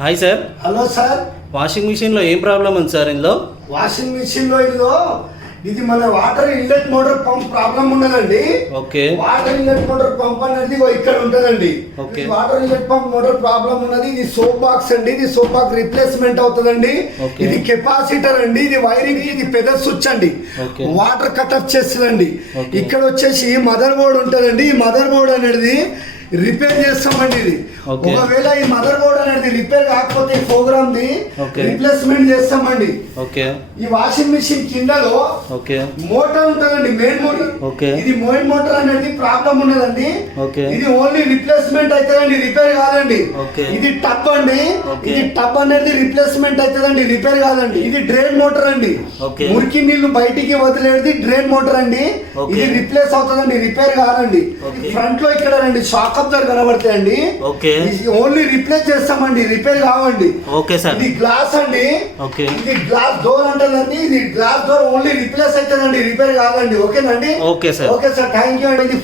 Hi sir. Hello sir. Washing మిషన్లో ఏం problem ఉంది సార్? ఇందులో వాషింగ్ మిషన్లో ఇది మన water inlet motor pump problem ఉన్నదండి. Okay. Water inlet motor pump అనేది ఇక్కడ ఉంటుందండి. Okay. Water inlet pump motor problem ఉన్నది. ఇది సోప్ బాక్స్ అండి. ఇది సోప్ బాక్స్ రిప్లేస్మెంట్ అవుతుందండి. ఇది కెపాసిటర్ అండి. ఇది వైరింగ్. ఇది పెద్ద స్విచ్ అండి. వాటర్ కట్ ఆఫ్ చేస్తుందండి. ఇక్కడ వచ్చేసి మదర్ బోర్డ్ ఉంటుందండి. ఈ మదర్ బోర్డ్ అనేది రిపేర్ చేస్తామండి. ఇది ఒకవేళ ఈ మదర్ బోర్డ్ అనేది రిపేర్ కాకపోతే ఈ ప్రోగ్రామ్ ది రిప్లేస్మెంట్ చేస్తామండి. ఈ వాషింగ్ మిషన్ కిందలో మోటార్ ఉంటుందండి, మెయిన్ మోటార్. ఇది మెయిన్ మోటార్ అనేది ప్రాబ్లం ఉన్నదండి. ఇది ఓన్లీ రిప్లేస్మెంట్ అవుతుందండి, రిపేర్ కాదండి. ఇది టబ్ అండి. ఇది టబ్ అనేది రిప్లేస్మెంట్ అవుతుందండి, రిపేర్ కాదండి. ఇది డ్రైన్ మోటార్ అండి. మురికి నీళ్లు బయటికి వదిలేది డ్రైన్ మోటార్ అండి. ఇది రిప్లేస్ అవుతుందండి, రిపేర్ కాదండి. ఫ్రంట్ లో ఇక్కడ రండి షాక్ అబ్జర్వ్ కనబడతాయండి. ఓన్లీ రిప్లేస్ చేస్తామండి, రిపేర్ కావండి. ఇది గ్లాస్ అండి. ఇది గ్లాస్ డోర్ అంటారండి. ఇది గ్లాస్ డోర్ ఓన్లీ రిప్లేస్ అవుతుందండి, రిపేర్ కాదండి. ఓకేనండి. Okay sir. థ్యాంక్ యూ అండి.